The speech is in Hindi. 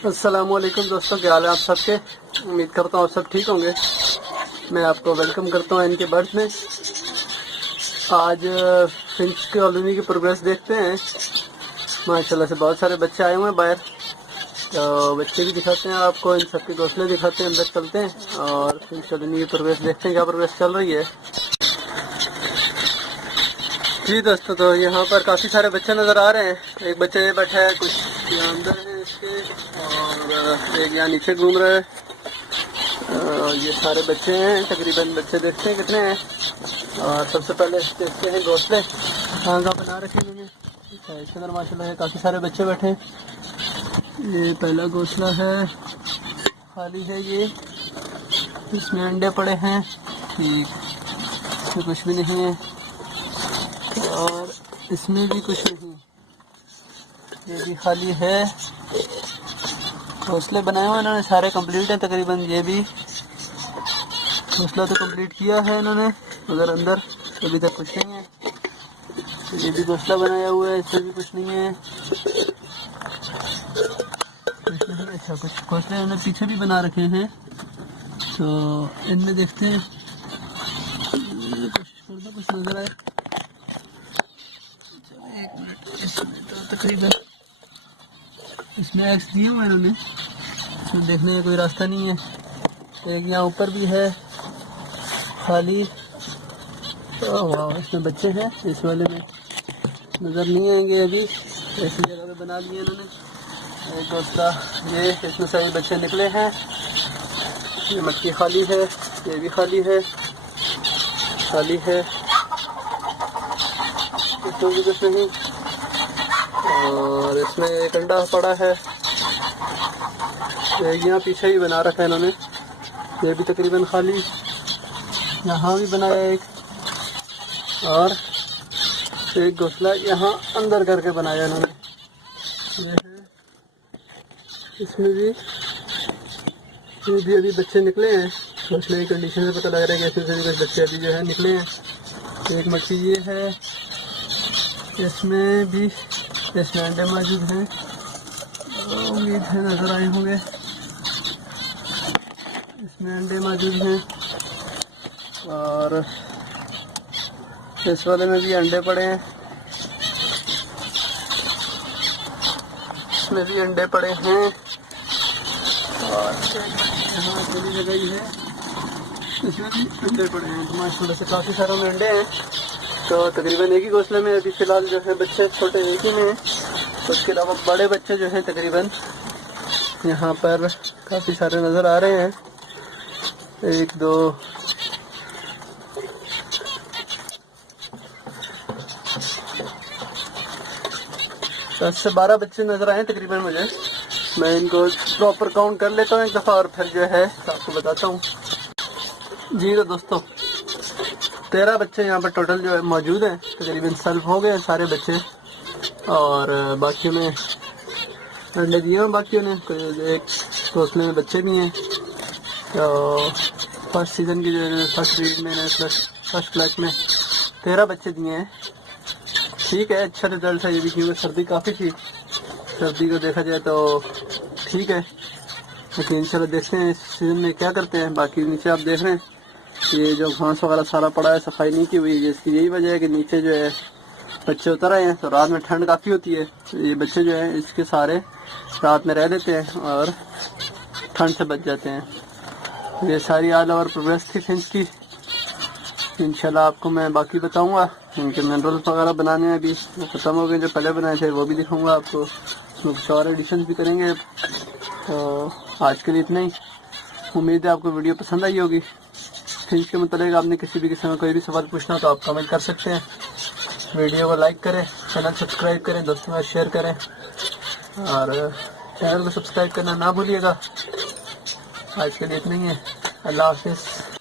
अस्सलामुअलैकुम दोस्तों, क्या हाल है आप सबके। उम्मीद करता हूँ आप सब ठीक होंगे। मैं आपको वेलकम करता हूँ इनके बर्थ में। आज फिंच कॉलोनी की प्रोग्रेस देखते हैं। माशाल्लाह से बहुत सारे बच्चे आए हुए हैं बाहर, तो बच्चे भी दिखाते हैं आपको, इन सबके घोंसले दिखाते हैं, अंदर चलते हैं और फिंच कॉलोनी की प्रोग्रेस देखते हैं क्या प्रोग्रेस चल रही है। जी दोस्तों, तो यहाँ पर काफ़ी सारे बच्चे नज़र आ रहे हैं। एक बच्चे ये बैठा है, कुछ यहाँ अंदर है इसके, और एक यहाँ नीचे घूम रहा है। ये सारे बच्चे हैं, तकरीबन बच्चे देखते हैं कितने हैं। और सबसे पहले देखते हैं घोंसले कहाँ कहाँ बना रखे हैं। इसके अंदर माशाल्लाह है काफ़ी सारे बच्चे बैठे हैं। ये पहला घोंसला है, खाली है ये, इसमें अंडे पड़े हैं, ठीक, इसमें कुछ भी नहीं है और इसमें भी कुछ नहीं, ये भी खाली है। घोंसले बनाए हुए इन्होंने सारे कंप्लीट हैं तकरीबन। ये भी घोंसला तो कंप्लीट किया है इन्होंने, उधर अंदर अभी तक कुछ नहीं है। ये भी घोंसला बनाया हुआ है, इसमें भी कुछ नहीं है, कुछ नहीं। अच्छा, कुछ घोंसले इन्होंने पीछे भी बना रखे हैं, तो इनमें देखते हैं कुछ नजर आए। एक मिनट, इसमें तो तकरीबन इसमें एग्स दिए हुए इन्होंने, इसमें देखने का कोई रास्ता नहीं है। एक यहाँ ऊपर भी है खाली, तो वाह इसमें बच्चे हैं, इस वाले में नज़र नहीं आएंगे अभी, ऐसी जगह पे बना लिए इन्होंने। एक घोंसला ये, इसमें सारे बच्चे निकले हैं। ये मटकी खाली है, ये भी खाली है, खाली है, इसमें भी कुछ नहीं। और इसमें एक अंडा पड़ा है, यहाँ पीछे ही बना रखा है इन्होंने, ये भी तकरीबन खाली। यहाँ भी बनाया एक, और एक घोंसला यहाँ अंदर करके बनाया इन्होंने, ये है। इसमें भी ये भी अभी बच्चे निकले हैं, घोंसले की कंडीशन से पता लग रहा है कि इसमें से कुछ बच्चे अभी जो है निकले हैं। एक मटकी ये है, इसमें भी इसमें अंडे मौजूद हैं, उम्मीद है नजर आए होंगे। इसमें अंडे मौजूद हैं और इस वाले में भी अंडे पड़े हैं, इसमें भी अंडे पड़े हैं। और यहाँ अकेली जगह ही है, इसमें भी अंडे पड़े हैं। तो माशाल्लाह से काफ़ी सारे में अंडे हैं। तो तकरीबन एक ही घोंसले में अभी फ़िलहाल जो है बच्चे छोटे एक ही में हैं, उसके अलावा बड़े बच्चे जो हैं तकरीबन यहाँ पर काफ़ी सारे नज़र आ रहे हैं। 1 2 10 से 12 बच्चे नज़र आए तकरीबन मुझे। मैं इनको प्रॉपर काउंट कर लेता हूँ एक दफ़ा और फिर जो है आपको बताता हूँ। जी तो दोस्तों, 13 बच्चे यहाँ पर टोटल जो है मौजूद हैं। तकरीबन सल्फ हो गए सारे बच्चे, और बाकियों ने अंडे दिए हैं, बाकियों ने एक घोंसले में बच्चे भी हैं। तो फर्स्ट सीज़न की जो है फर्स्ट वीक में फर्स्ट फ्लैट में 13 बच्चे दिए हैं। ठीक है, अच्छा रिजल्ट है ये भी, क्योंकि सर्दी काफ़ी थी, सर्दी को देखा जाए तो ठीक है। लेकिन इंशाल्लाह देखते हैं इस सीज़न में क्या करते हैं। बाकी नीचे आप देख रहे हैं ये जो घास वगैरह सारा पड़ा है, सफाई नहीं की हुई है। इसकी यही वजह है कि नीचे जो है बच्चे उतर आए हैं, तो रात में ठंड काफ़ी होती है। ये बच्चे जो हैं इसके सारे रात में रह देते हैं और ठंड से बच जाते हैं। ये सारी ऑल ओवर प्रोग्रेस थी फिंच की। इंशाल्लाह आपको मैं बाकी बताऊंगा। इनके मिनरल्स वगैरह बनाने हैं अभी वो ख़त्म हो गए, जो पहले बनाए थे वो भी दिखाऊंगा आपको, उसमें कुछ और एडिशन भी करेंगे। तो आज के लिए इतना ही। उम्मीद है आपको वीडियो पसंद आई होगी। फिंच के मतलब आपने किसी भी किस्म का कोई भी सवाल पूछना हो तो आप कमेंट कर सकते हैं। वीडियो को लाइक करें, चैनल सब्सक्राइब करें, दोस्तों में शेयर करें, और चैनल को सब्सक्राइब करना ना भूलिएगा। आज के लिए इतना ही है। अल्लाह हाफिज़।